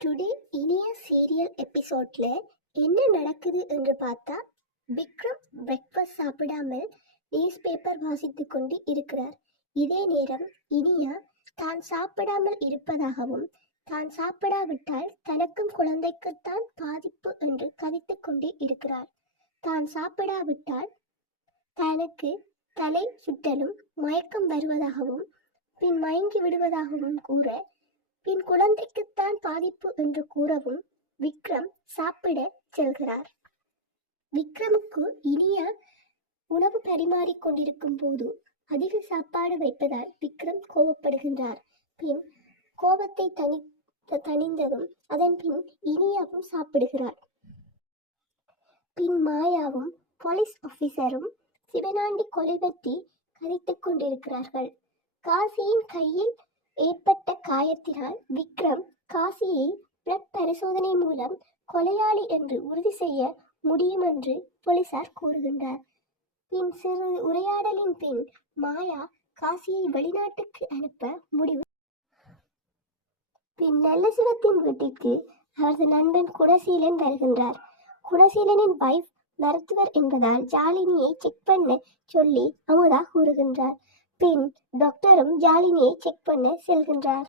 Today இனிய serial எபிசோட்ல என்ன நடக்குது என்று பார்த்தா, விக்ரம் பிரேக்ஃபாஸ்ட் சாப்பிடாமல் நியூஸ் பேப்பர் வாசித்து கொண்டு இருக்கிறார். இதே நேரம் இனியா தான் சாப்பிடாமல் இருப்பதாகவும், தான் சாப்பிடாவிட்டால் தனக்கும் குழந்தைக்குத்தான் பாதிப்பு என்று கதைத்து கொண்டே இருக்கிறார். தான் சாப்பிடாவிட்டால் தனக்கு தலை சுற்றலும் மயக்கம் வருவதாகவும் பின் மயங்கி விடுவதாகவும் கூற, பின் குழந்தைக்குத்தான் பாதிப்பு என்று கூறவும் விக்ரம் சாப்பிட செல்கிறார். விக்ரமுக்கு இனியா உணவு பரிமாறிக் கொண்டிருக்கும் போது அதிக சாப்பாடு வைப்பதால் விக்ரம் கோபப்படுகின்றார். பின் கோபத்தை தணிந்ததும் அதன் பின் இனியாவும் சாப்பிடுகிறார். பின் மாயாவும் போலீஸ் ஆபீசரும் சிவனாண்டி கொலை பற்றி கதைத்துக் கொண்டிருக்கிறார்கள். காசியின் கையில் ஏற்பட்ட காயத்தினால் விக்ரம் காசியை பிளட் பரிசோதனை மூலம் கொலையாளி என்று உறுதி செய்ய முடியும் என்று போலீசார் கூறுகின்றார். பின் சிறிது உரையாடலின் பின் மாயா காசியை வெளிநாட்டுக்கு அனுப்ப முடிவு. பின் நல்லசிவத்தின் வீட்டிற்கு அவரது நண்பன் குணசீலன் வருகின்றார். குணசீலனின் வைஃப் மருத்துவர் என்பதால் ஜாலினியை செக் பண்ண சொல்லி அமுதா கூறுகின்றார். பின் டாக்டரும் ஜாலினியை செக் பண்ண செல்கின்றார்.